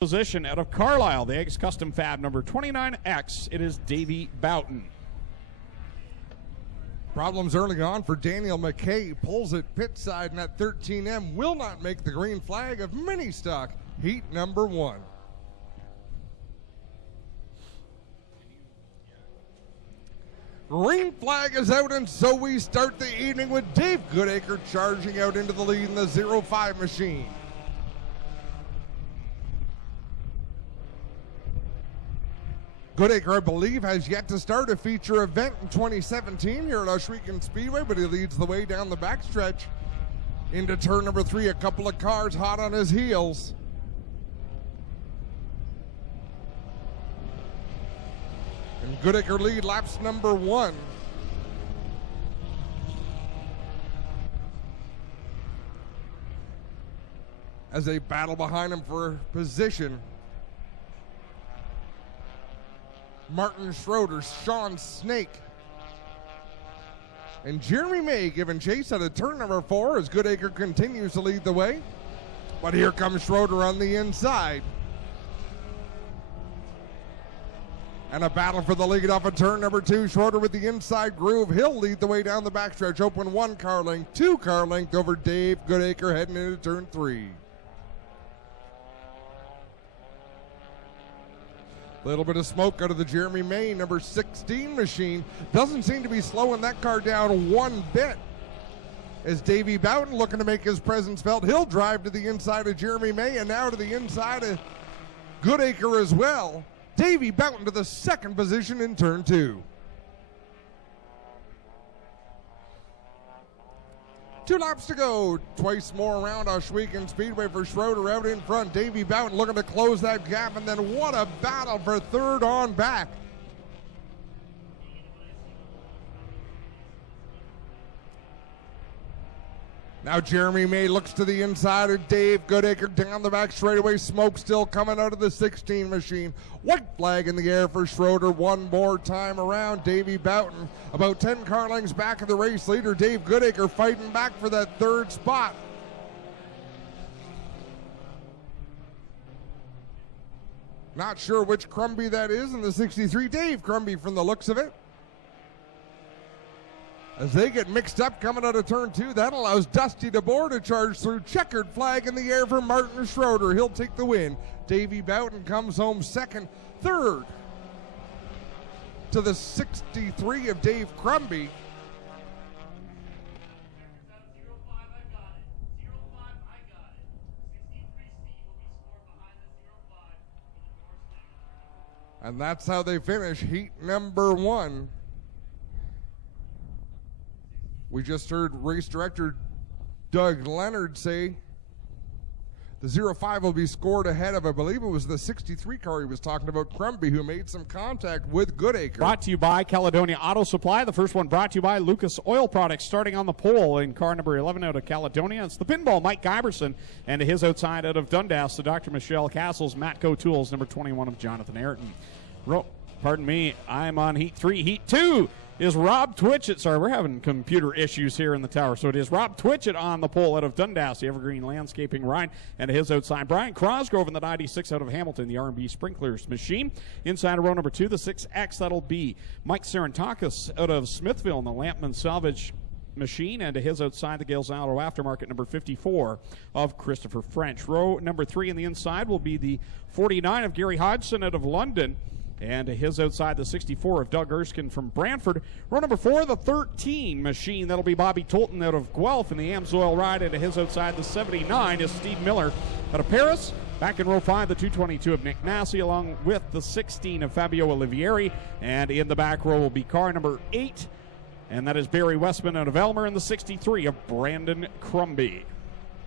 Position out of Carlisle, the Eggs Custom Fab number 29X, it is Davey Boughton. Problems early on for Daniel McKay, pulls it pit side, and at 13M will not make the green flag of Ministock, heat number 1. Green flag is out, and so we start the evening with Dave Goodacre charging out into the lead in the 05 machine. Goodacre, I believe, has yet to start a feature event in 2017 here at Ohsweken Speedway, but he leads the way down the backstretch into turn number 3. A couple of cars hot on his heels. And Goodacre lead laps number 1. As they battle behind him for position. Martin Schroeder, Sean Snake, and Jeremy May giving chase out of turn number 4 as Goodacre continues to lead the way. But here comes Schroeder on the inside. And a battle for the lead off of turn number 2. Schroeder with the inside groove. He'll lead the way down the backstretch. Open 1 car length, 2 car length over Dave Goodacre heading into turn 3. Little bit of smoke out of the Jeremy May number 16 machine. Doesn't seem to be slowing that car down one bit. As Davey Boughton looking to make his presence felt, he'll drive to the inside of Jeremy May and now to the inside of Goodacre as well. Davey Boughton to the 2nd position in turn 2. 2 laps to go. Twice more around Ohsweken Speedway for Schroeder out in front. Davey Boughton looking to close that gap, and then what a battle for 3rd on back. Now Jeremy May looks to the inside of Dave Goodacre down the back straightaway. Smoke still coming out of the 16 machine. White flag in the air for Schroeder one more time around. Davey Boughton about 10 car lengths back of the race leader. Dave Goodacre fighting back for that 3rd spot. Not sure which Crumby that is in the 63. Dave Crumby from the looks of it. As they get mixed up coming out of turn 2, that allows Dusty DeBoer to charge through. Checkered flag in the air for Martin Schroeder. He'll take the win. Davey Boughton comes home 2nd. 3rd to the 63 of Dave Crumby. And that's how they finish heat number 1. We just heard race director Doug Leonard say the 05 will be scored ahead of, I believe it was the 63 car he was talking about, Crumby, who made some contact with Goodacre. Brought to you by Caledonia Auto Supply. The first one brought to you by Lucas Oil Products, starting on the pole in car number 11 out of Caledonia. It's the pinball, Mike Iverson, and to his outside out of Dundas, the Dr. Michelle Castles, Matco Tools, number 21 of Jonathan Ayrton. Pardon me, I'm on heat 3. Heat 2 is Rob Twitchett. Sorry, we're having computer issues here in the tower. So it is Rob Twitchett on the pole out of Dundas, the Evergreen Landscaping ride, and his outside Brian Crosgrove in the 96 out of Hamilton, the R&B Sprinklers machine. Inside of row number 2, the 6X, that'll be Mike Sarantakis out of Smithville in the Lampman Salvage machine, and to his outside, the Gales Auto Aftermarket number 54 of Christopher French. Row number 3 in the inside will be the 49 of Gary Hodgson out of London, and to his outside, the 64 of Doug Erskine from Brantford. Row number 4, the 13 machine. That'll be Bobby Tolton out of Guelph in the Amsoil ride. And to his outside, the 79 is Steve Miller out of Paris. Back in row 5, the 222 of Nick Massey, along with the 16 of Fabio Olivieri. And in the back row will be car number 8, and that is Barry Westman out of Elmer, and the 63 of Brandon Crumby.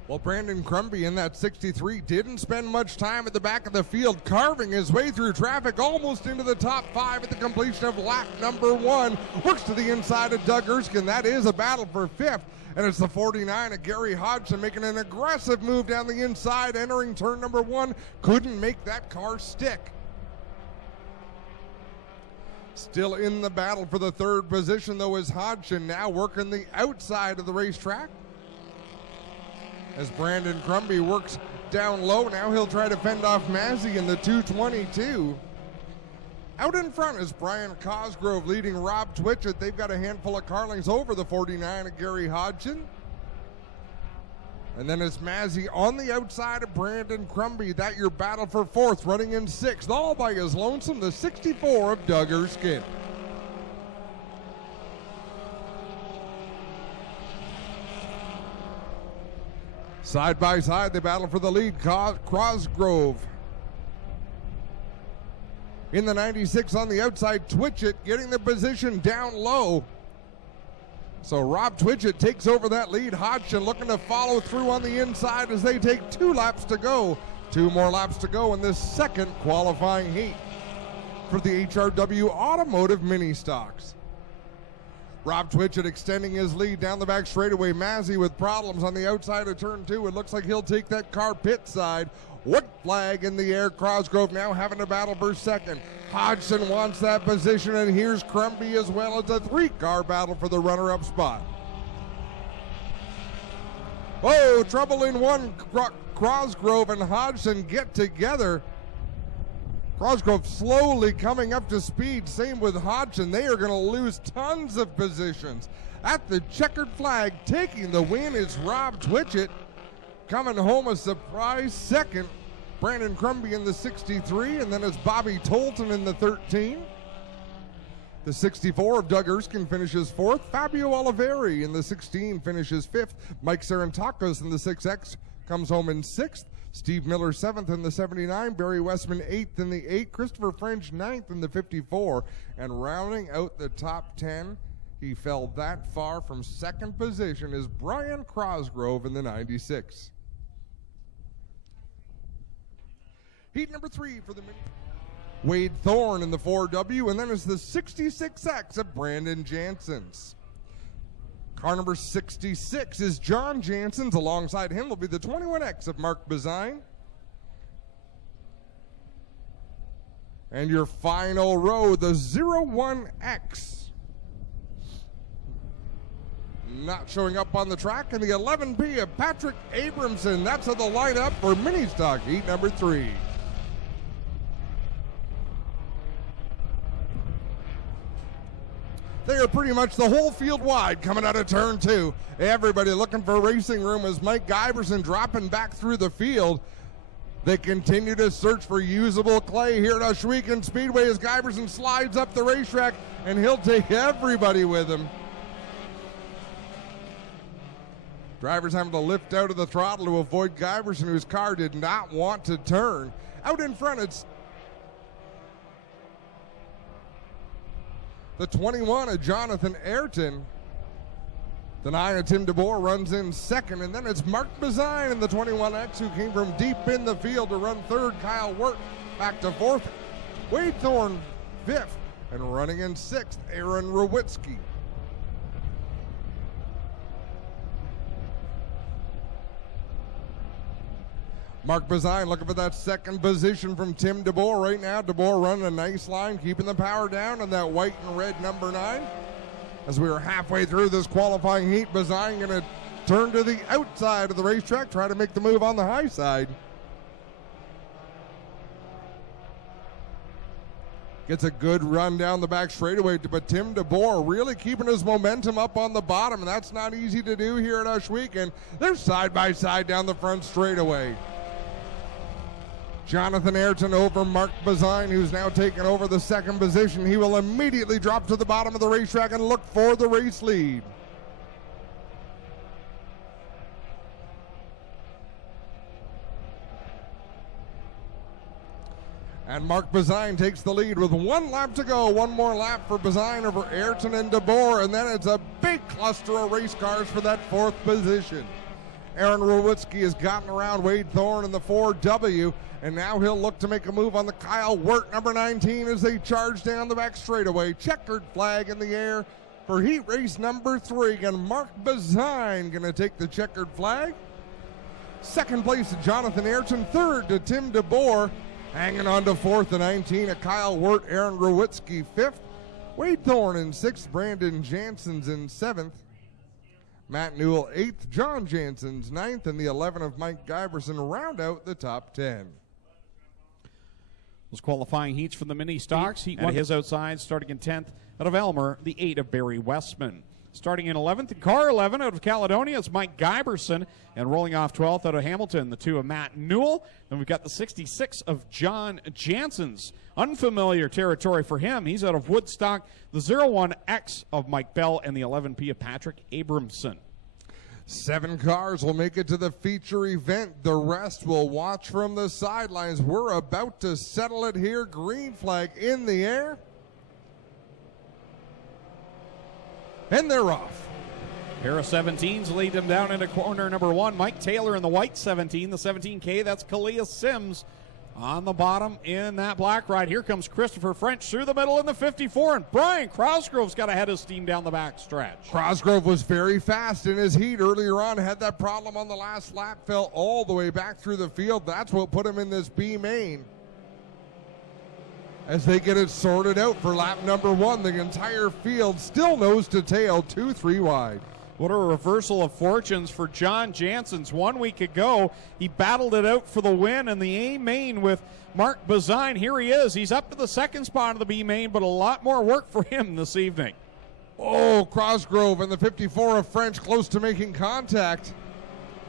Well, Brandon Crumby in that 63 didn't spend much time at the back of the field, carving his way through traffic almost into the top 5 at the completion of lap number 1. Works to the inside of Doug Erskine. That is a battle for 5th. And it's the 49 of Gary Hodgson making an aggressive move down the inside, entering turn number 1. Couldn't make that car stick. Still in the battle for the 3rd position, though, is Hodgson, now working the outside of the racetrack, as Brandon Crumby works down low. Now he'll try to fend off Mazzy in the 222. Out in front is Brian Cosgrove leading Rob Twitchett. They've got a handful of Carlings over the 49 of Gary Hodgson. And then it's Mazzy on the outside of Brandon Crumby. That your battle for fourth, running in sixth, all by his lonesome, the 64 of Doug Erskine. Side by side, they battle for the lead. Cosgrove in the 96 on the outside. Twitchett getting the position down low. So Rob Twitchett takes over that lead. Hodgson looking to follow through on the inside as they take 2 laps to go. 2 more laps to go in this second qualifying heat for the HRW Automotive Ministocks. Rob Twitchett extending his lead down the back straightaway. Mazzy with problems on the outside of turn 2. It looks like he'll take that car pit side. White flag in the air. Cosgrove now having to battle for second. Hodgson wants that position, and here's Crumby as well. It's a 3-car battle for the runner-up spot. Oh, trouble in one. Cosgrove and Hodgson get together. Cosgrove slowly coming up to speed. Same with Hodgson. They are going to lose tons of positions. At the checkered flag, taking the win is Rob Twitchett. Coming home a surprise second, Brandon Crumby in the 63, and then it's Bobby Tolton in the 13. The 64 of Doug Erskine finishes fourth. Fabio Oliveri in the 16 finishes fifth. Mike Sarantakos in the 6X comes home in sixth. Steve Miller 7th in the 79. Barry Westman 8th in the 8. Christopher French 9th in the 54. And rounding out the top 10, he fell that far from second position, is Brian Cosgrove in the 96. Heat number 3 for the Wade Thorne in the 4W, and then it's the 66X of Brandon Janssens. Car number 66 is John Janssens. Alongside him will be the 21X of Mark Bazine. And your final row, the 01X. Not showing up on the track, and the 11P of Patrick Abramson. That's of the lineup for Ministock Heat number 3. They are pretty much the whole field wide coming out of turn 2. Everybody looking for racing room as Mike Giberson dropping back through the field. They continue to search for usable clay here at Ohsweken Speedway as Giberson slides up the racetrack, and he'll take everybody with him. Drivers having to lift out of the throttle to avoid Giberson, whose car did not want to turn. Out in front, it's the 21 of Jonathan Ayrton. The 9 of Tim DeBoer runs in second, and then it's Mark Bazine in the 21X, who came from deep in the field to run third. Kyle Wirt back to fourth. Wade Thorne fifth, and running in sixth, Aaron Rowitsky. Mark Bazine looking for that second position from Tim DeBoer right now. DeBoer running a nice line, keeping the power down on that white and red number 9. As we are halfway through this qualifying heat, Bazine going to turn to the outside of the racetrack, try to make the move on the high side. Gets a good run down the back straightaway, but Tim DeBoer really keeping his momentum up on the bottom, and that's not easy to do here at Ohsweken. They're side by side down the front straightaway. Jonathan Ayrton over Mark Bazine, who's now taken over the second position. He will immediately drop to the bottom of the racetrack and look for the race lead. And Mark Bazine takes the lead with 1 lap to go. One more lap for Bazine over Ayrton and DeBoer, and then it's a big cluster of race cars for that fourth position. Aaron Rowitsky has gotten around Wade Thorne in the 4W, and now he'll look to make a move on the Kyle Wirt, number 19, as they charge down the back straightaway. Checkered flag in the air for heat race number 3, and Mark Bazine going to take the checkered flag. Second place to Jonathan Ayrton, third to Tim DeBoer. Hanging on to fourth and 19 at Kyle Wirt, Aaron Rowitsky fifth. Wade Thorne in sixth, Brandon Janssens in seventh. Matt Newell 8th, John Jansen's 9th, and the 11 of Mike Giberson round out the top 10. Those qualifying heats from the Ministocks. Heat 1 his outside, starting in 10th out of Elmer, the 8 of Barry Westman. Starting in 11th, in car 11 out of Caledonia, it's Mike Giberson. And rolling off 12th out of Hamilton, the 2 of Matt Newell. Then we've got the 66 of John Jansen's. Unfamiliar territory for him. He's out of Woodstock, the 01X of Mike Bell, and the 11P of Patrick Abramson. 7 cars will make it to the feature event. The rest will watch from the sidelines. We're about to settle it here. Green flag in the air. And they're off. Pair of 17s lead them down into corner number 1. Mike Taylor in the white 17. The 17K, that's Kalia Sims on the bottom in that black ride. Here comes Christopher French through the middle in the 54. And Brian Crosgrove's got a head of steam down the back stretch. Crosgrove was very fast in his heat earlier on. Had that problem on the last lap. Fell all the way back through the field. That's what put him in this B main. As they get it sorted out for lap number 1, the entire field still nose to tail, 2-3 wide. What a reversal of fortunes for John Jansen's. 1 week ago, he battled it out for the win in the A main with Mark Bazine. Here he is. He's up to the 2nd spot of the B main, but a lot more work for him this evening. Oh, Crosgrove and the 54 of French close to making contact.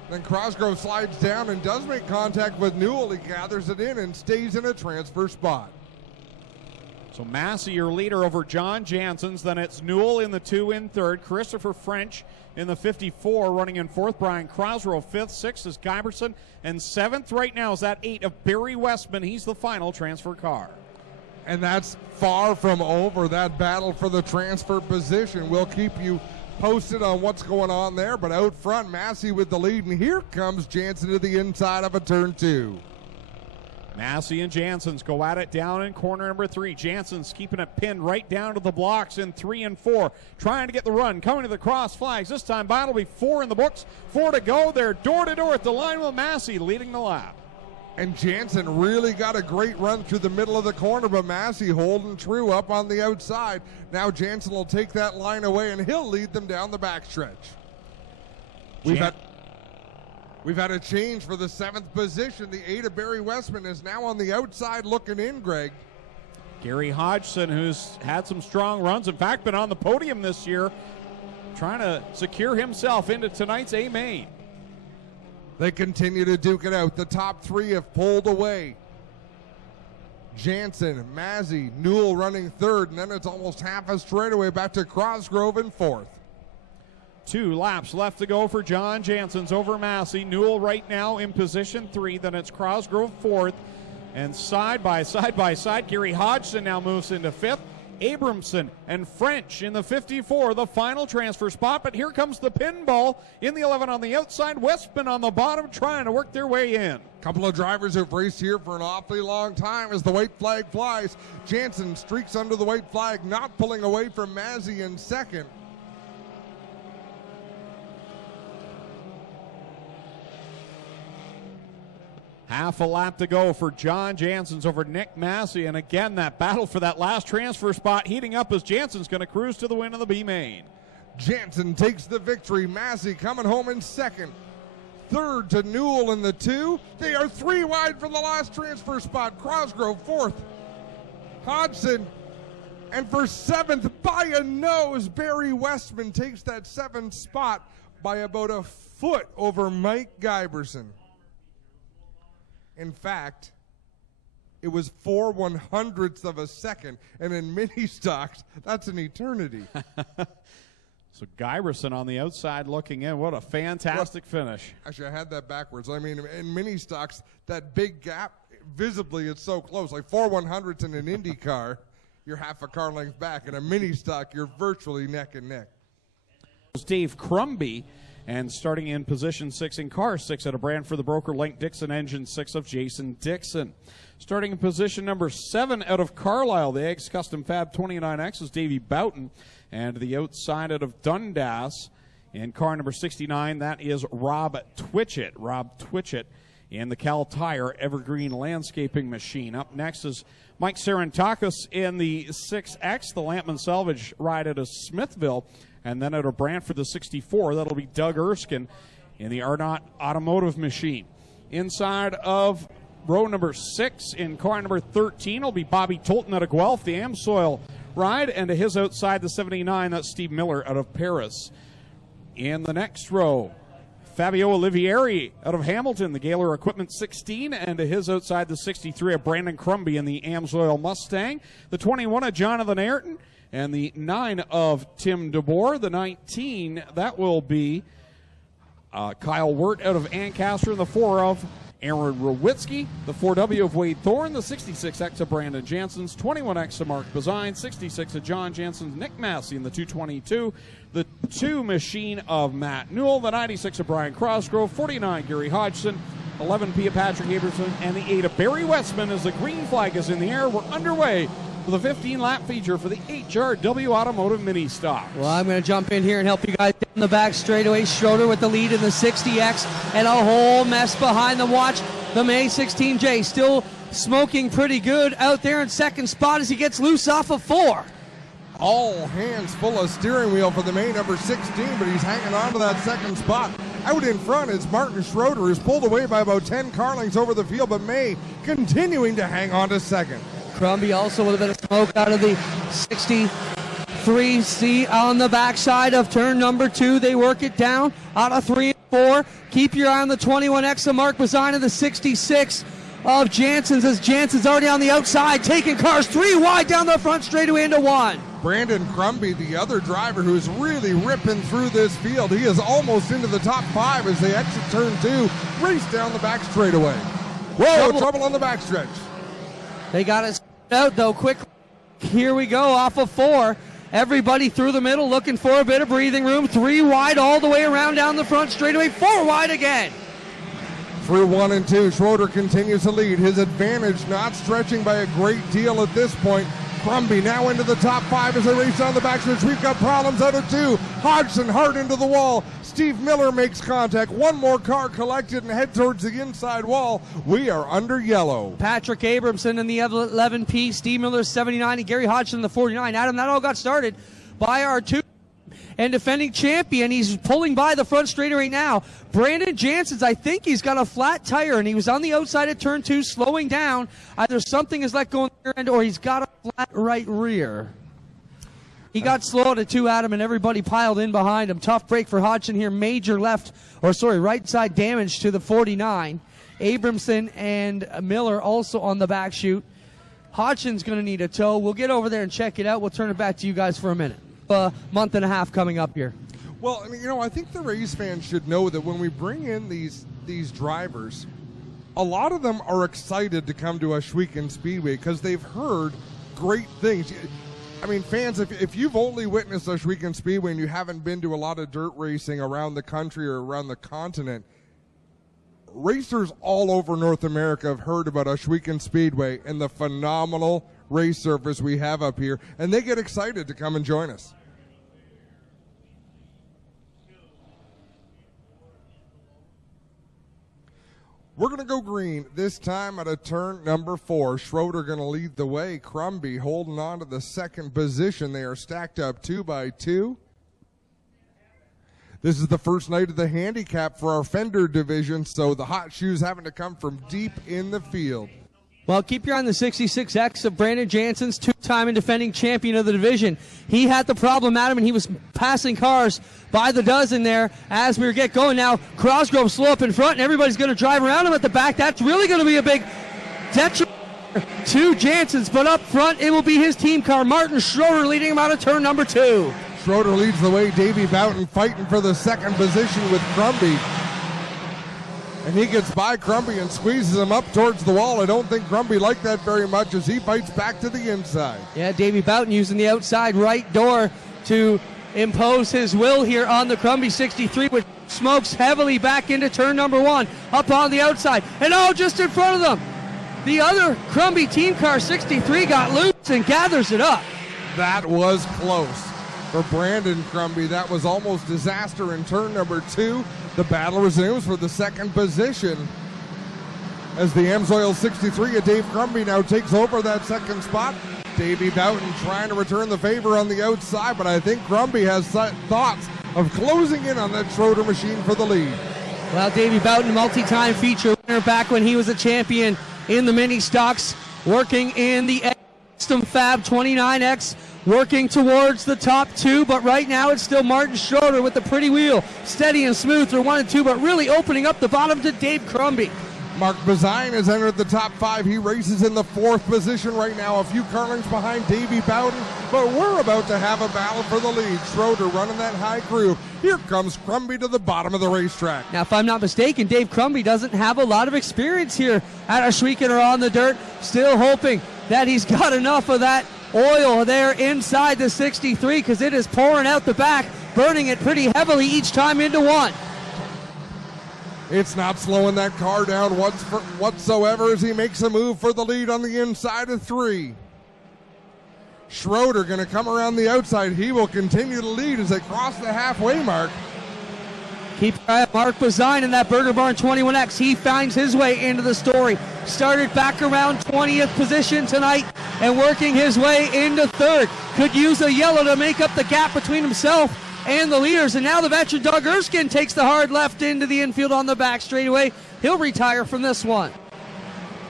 Then Crosgrove slides down and does make contact with Newell. He gathers it in and stays in a transfer spot. So Massey, your leader over John Jansen's. Then it's Newell in the 2 in 3rd. Christopher French in the 54 running in 4th. Brian Crosgrove 5th. 6th is Giberson. And 7th right now is that 8 of Barry Westman. He's the final transfer car. And that's far from over. That battle for the transfer position. We'll keep you posted on what's going on there. But out front, Massey with the lead. And here comes Jansen to the inside of a turn 2. Massey and Jansen's go at it down in corner number 3. Jansen's keeping it pinned right down to the blocks in 3 and 4. Trying to get the run. Coming to the cross flags. This time, Battle will be 4 in the books. 4 to go. They're door to door at the line with Massey leading the lap. And Jansen really got a great run through the middle of the corner, but Massey holding true up on the outside. Now Jansen will take that line away, and he'll lead them down the backstretch. We've had a change for the 7th position. The 8 of Barry Westman is now on the outside looking in, Greg. Gary Hodgson, who's had some strong runs, in fact, been on the podium this year, trying to secure himself into tonight's A main. They continue to duke it out. The top 3 have pulled away. Jansen, Massey, Newell running 3rd, and then it's almost half a straightaway back to Crosgrove in 4th. 2 laps left to go for John Jansen's over Massey. Newell right now in position 3. Then it's Crosgrove 4th. And side by side, Gary Hodgson now moves into 5th. Abramson and French in the 54, the final transfer spot. But here comes the pinball in the 11 on the outside. Westman on the bottom trying to work their way in. Couple of drivers who've raced here for an awfully long time as the white flag flies. Jansen streaks under the white flag, not pulling away from Massey in 2nd. Half a lap to go for John Jansen's over Nick Massey. And again, that battle for that last transfer spot heating up as Jansen's going to cruise to the win of the B main. Jansen takes the victory. Massey coming home in 2nd. 3rd to Newell in the 2. They are 3 wide from the last transfer spot. Crosgrove 4th. Hodgson. And for 7th by a nose, Barry Westman takes that 7th spot by about a foot over Mike Giberson. In fact, it was 4/100ths of a second, and in Ministocks, that's an eternity. So Giberson on the outside looking in. What a fantastic finish. Actually, I had that backwards. I mean, in Ministocks, that big gap, visibly, it's so close. Like 4/100ths in an Indy car, you're half a car length back. In a Ministock, you're virtually neck and neck. Dave Crumby. And starting in position 6 in car 6 out of Brantford, the broker Link Dixon, engine 6 of Jason Dixon. Starting in position number 7 out of Carlisle, the Eggs Custom Fab 29X is Davey Boughton. And the outside out of Dundas in car number 69, that is Rob Twitchett. Rob Twitchett in the Cal Tire Evergreen Landscaping Machine. Up next is Mike Sarantakis in the 6X, the Lampman Salvage ride out of Smithville. And then out of Brantford, the 64, that'll be Doug Erskine in the Arnott Automotive Machine. Inside of row number 6 in car number 13 will be Bobby Tolton out of Guelph, the Amsoil ride, and to his outside, the 79, that's Steve Miller out of Paris. In the next row, Fabio Olivieri out of Hamilton, the Gaylor Equipment 16, and to his outside, the 63 of Brandon Crumby in the Amsoil Mustang, the 21 of Jonathan Ayrton, and the 9 of Tim DeBoer. The 19, that will be Kyle Wirt out of Ancaster, and the 4 of Aaron Rowitsky, the 4W of Wade Thorne, the 66X of Brandon Jansen's, 21X of Mark Bazine, 66 of John Jansen's, Nick Massey in the 222, the 2 machine of Matt Newell, the 96 of Brian Crossgrove, 49 Gary Hodgson, 11 P of Patrick Aberson, and the 8 of Barry Westman as the green flag is in the air. We're underway for the 15-lap feature for the HRW Automotive Ministock. Well, I'm going to jump in here and help you guys down the back straightaway. Schroeder with the lead in the 60X and a whole mess behind them. Watch the May 16J still smoking pretty good out there in second spot as he gets loose off of 4. All hands full of steering wheel for the May number 16, but he's hanging on to that second spot. Out in front is Martin Schroeder, who's pulled away by about 10 car lengths over the field, but May continuing to hang on to second. Crumby also with a bit of smoke out of the 63C on the backside of turn number 2. They work it down out of 3 and 4. Keep your eye on the 21X of Mark Bazine of the 66 of Jansen's, as Jansen's already on the outside, taking cars 3 wide down the front straightaway into 1. Brandon Crumby, the other driver who's really ripping through this field. He is almost into the top 5 as they exit turn 2, race down the back straightaway. Whoa, trouble on the backstretch. They got it out though quick. Here we go off of 4. Everybody through the middle looking for a bit of breathing room. 3 wide all the way around down the front straightaway. 4 wide again. Through 1 and 2, Schroeder continues to lead. His advantage not stretching by a great deal at this point. Crumby now into the top 5 as they race down the backstretch. We've got problems out of 2. Hodgson hard into the wall. Steve Miller makes contact. 1 more car collected and head towards the inside wall. We are under yellow. Patrick Abramson in the 11P, Steve Miller 79, and Gary Hodgson in the 49. Adam, that all got started by our 2 and defending champion. He's pulling by the front straightaway now. Brandon Jansen's, I think he's got a flat tire, and he was on the outside of turn 2, slowing down. Either something is let go in the rear end, or he's got a flat right rear. He got slowed at 2, Adam, and everybody piled in behind him. Tough break for Hodgson here. Major right side damage to the 49. Abramson and Miller also on the back chute. Hodgson's going to need a tow. We'll get over there and check it out. We'll turn it back to you guys for a minute. A month and a half coming up here. Well, I mean, I think the race fans should know that when we bring in these drivers, a lot of them are excited to come to Ohsweken Speedway because they've heard great things. I mean, fans, if you've only witnessed Ohsweken Speedway and you haven't been to a lot of dirt racing around the country or around the continent, racers all over North America have heard about Ohsweken Speedway and the phenomenal race surface we have up here, and they get excited to come and join us. We're going to go green, this time at a turn number 4. Schroeder going to lead the way. Crumby holding on to the second position. They are stacked up 2 by 2. This is the first night of the handicap for our fender division, so the hot shoes having to come from deep in the field. Well, keep your eye on the 66X of Brandon Jansen's, 2-time and defending champion of the division. He had the problem, Adam, and he was passing cars by the dozen there as we get going. Now, Crossgrove slow up in front, and everybody's going to drive around him at the back. That's really going to be a big detriment to Jansen's, but up front, it will be his team car. Martin Schroeder leading him out of turn number 2. Schroeder leads the way. Davey Boughton fighting for the second position with Crumby. And he gets by Crumby and squeezes him up towards the wall. I don't think Crumby liked that very much as he fights back to the inside. Yeah, Davey Boughton using the outside right door to impose his will here on the Crumby 63, which smokes heavily back into turn number 1, up on the outside. And just in front of them, the other Crumby team car 63 got loose and gathers it up. That was close for Brandon Crumby. That was almost disaster in turn number 2. The battle resumes for the second position as the Amsoil 63 of Dave Crumby now takes over that second spot. Davey Boughton trying to return the favor on the outside, but I think Crumby has thoughts of closing in on that Schroeder machine for the lead. Well, Davey Boughton, multi-time feature winner back when he was a champion in the Ministocks, working in the Custom Fab 29X, working towards the top two, but right now it's still Martin Schroeder with the pretty wheel, steady and smooth through 1 and 2, but really opening up the bottom to Dave Crumby. Mark Bazine has entered the top 5. He races in the 4th position right now, a few car lengths behind Davey Boughton, but we're about to have a battle for the lead. Schroeder running that high groove. Here comes Crumby to the bottom of the racetrack. Now, if I'm not mistaken, Dave Crumby doesn't have a lot of experience here at Oshwegan or on the dirt. Still hoping that he's got enough of that oil there inside the 63, because it is pouring out the back, burning it pretty heavily each time into one. It's not slowing that car down whatsoever as he makes a move for the lead on the inside of 3. Schroeder going to come around the outside. He will continue to lead as they cross the halfway mark. Keep your eye on Mark Bazine in that Burger Barn 21X. He finds his way into the story. Started back around 20th position tonight and working his way into 3rd. Could use a yellow to make up the gap between himself and the leaders. And now the veteran Doug Erskine takes the hard left into the infield on the back straightaway. He'll retire from this one.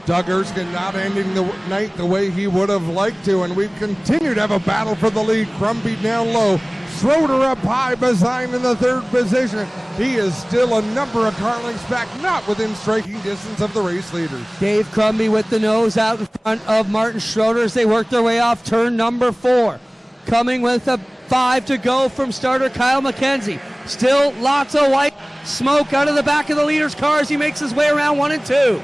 Doug Erskine not ending the night the way he would have liked to, and we continue to have a battle for the lead. Crumby down low, Schroeder up high, Bazine in the 3rd position. He is still a number of car lengths back, not within striking distance of the race leaders. Dave Crumby with the nose out in front of Martin Schroeder as they work their way off turn number 4. Coming with a 5 to go from starter Kyle McKenzie. Still lots of white smoke out of the back of the leader's car as he makes his way around 1 and 2.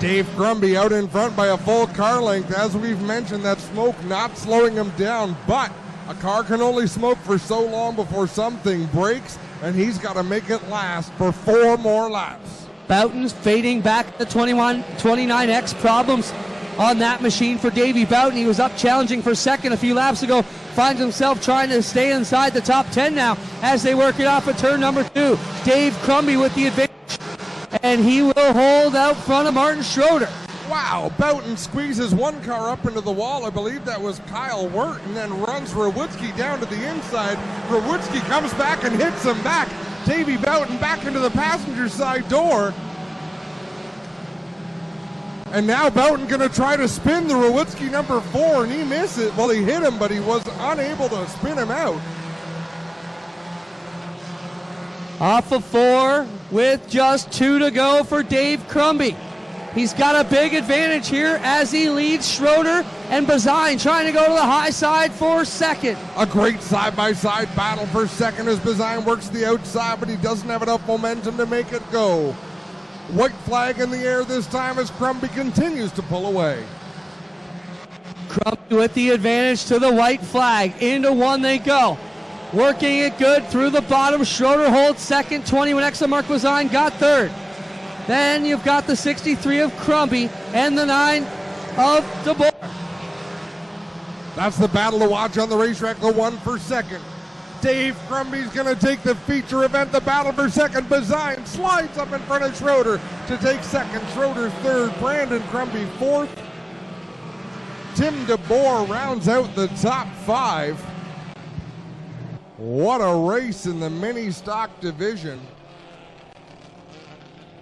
Dave Crumby out in front by a full car length. As we've mentioned, that smoke not slowing him down, but a car can only smoke for so long before something breaks, and he's got to make it last for 4 more laps. Boughton's fading back the 29X. Problems on that machine for Davey Boughton. He was up challenging for 2nd a few laps ago. Finds himself trying to stay inside the top 10 now as they work it off at turn number 2. Dave Crumby with the advantage, and he will hold out front of Martin Schroeder. Wow, Boughton squeezes one car up into the wall. I believe that was Kyle Wirt, and then runs Rawitsky down to the inside. Rawitsky comes back and hits him back. Davey Boughton back into the passenger side door. And now Boughton going to try to spin the Rawitsky number 4, and he missed it. Well, he hit him, but he was unable to spin him out. Off of 4 with just 2 to go for Dave Crumby. He's got a big advantage here as he leads Schroeder and Bazine trying to go to the high side for 2nd. A great side-by-side battle for 2nd as Bazine works the outside, but he doesn't have enough momentum to make it go. White flag in the air this time as Crumby continues to pull away. Crumby with the advantage to the white flag. Into 1 they go. Working it good through the bottom. Schroeder holds 2nd. 21X of Mark Bazine got 3rd. Then you've got the 63 of Crumby and the 9 of DeBoer. That's the battle to watch on the racetrack, the 1 for 2nd. Dave Crumby's going to take the feature event, the battle for 2nd. Bazine slides up in front of Schroeder to take 2nd. Schroeder 3rd. Brandon Crumby 4th. Tim DeBoer rounds out the top 5. What a race in the Ministock division.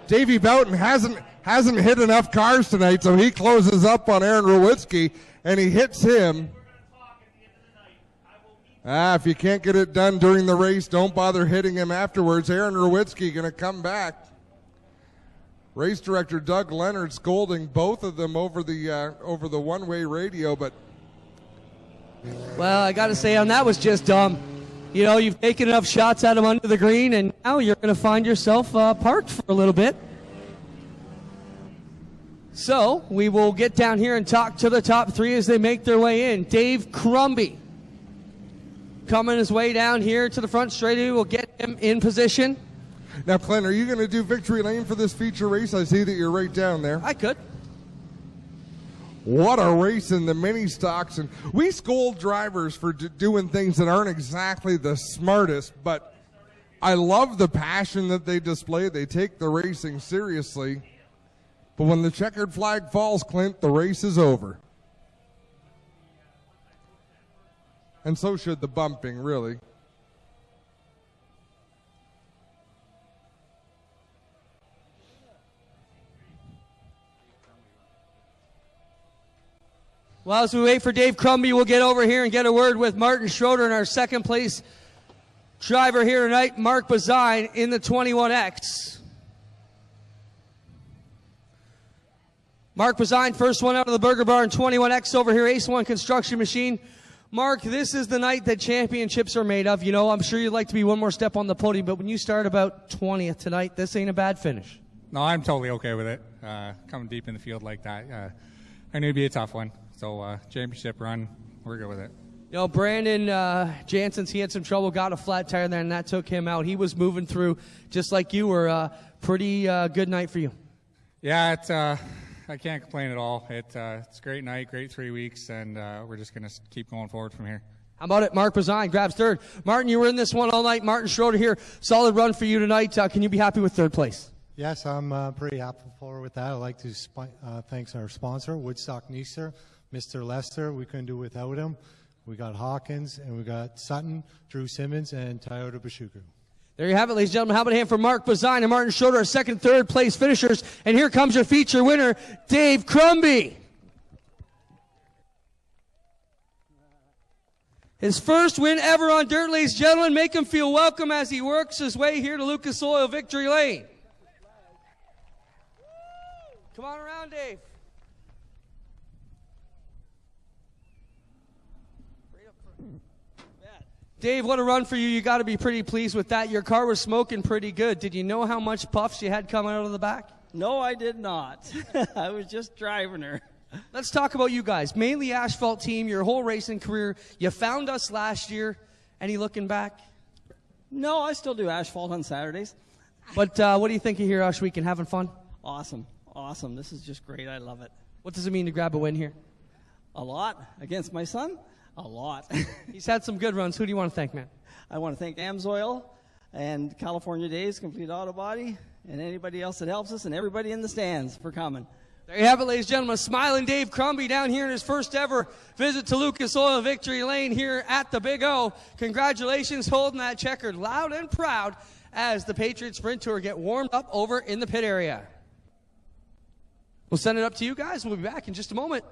Davey Boughton hasn't hit enough cars tonight, so he closes up on Aaron Rawitsky, and he hits him. If you can't get it done during the race, don't bother hitting him afterwards. Aaron Rawitsky going to come back. Race director Doug Leonard scolding both of them over the one-way radio, but well, I got to say, that was just dumb. You know, you've taken enough shots at him under the green, and now you're going to find yourself parked for a little bit. So we will get down here and talk to the top 3 as they make their way in. Dave Crumby coming his way down here to the front straightaway. We'll get him in position. Now, Clint, are you going to do victory lane for this feature race? I see that you're right down there. I could. What a race in the Ministocks. And we scold drivers for doing things that aren't exactly the smartest, but I love the passion that they display. They take the racing seriously. But when the checkered flag falls, Clint, the race is over. And so should the bumping, really. Well, as we wait for Dave Crumby, we'll get over here and get a word with Martin Schroeder and our second place driver here tonight, Mark Bazine, in the 21X. Mark Bazine, first one out of the Burger Barn, 21X over here, Ace One Construction Machine. Mark, this is the night that championships are made of. You know, I'm sure you'd like to be one more step on the podium, but when you start about 20th tonight, this ain't a bad finish. No, I'm totally okay with it. Coming deep in the field like that, I knew it'd be a tough one. So championship run, we're good with it. You know, Brandon Jansen's, he had some trouble, got a flat tire there, and that took him out. He was moving through just like you were. Pretty good night for you. Yeah, it's, I can't complain at all. It's a great night, great 3 weeks, and we're just going to keep going forward from here. How about it? Mark Bazine grabs third. Martin, you were in this one all night. Martin Schroeder here. Solid run for you tonight. Can you be happy with third place? Yes, I'm pretty happy with that. I'd like to thank our sponsor, Woodstock Neeser, Mr. Lester. We couldn't do without him. We got Hawkins, and we got Sutton, Drew Simmons, and Toyota Bashuku. There you have it, ladies and gentlemen. How about a hand for Mark Bazine and Martin Schroeder, our second, third place finishers. And here comes your feature winner, Dave Crumby. His first win ever on dirt, ladies and gentlemen. Make him feel welcome as he works his way here to Lucas Oil Victory Lane. Come on around, Dave. Dave, what a run for you. You got to be pretty pleased with that. Your car was smoking pretty good. Did you know how much puffs you had coming out of the back? No, I did not. I was just driving her. Let's talk about you guys. Mainly asphalt team, your whole racing career. You found us last year. Any looking back? No, I still do asphalt on Saturdays. But what do you think of here, Ash Weekend? Having fun? Awesome. Awesome. This is just great. I love it. What does it mean to grab a win here? A lot. Against my son? A lot. He's had some good runs. Who do you want to thank, man? I want to thank AMSOIL and California Days, Complete Auto Body, and anybody else that helps us, and everybody in the stands for coming. There you have it, ladies and gentlemen. Smiling Dave Crumby down here in his first ever visit to Lucas Oil Victory Lane here at the Big O. Congratulations, holding that checkered loud and proud as the Patriot Sprint Tour get warmed up over in the pit area. We'll send it up to you guys. We'll be back in just a moment.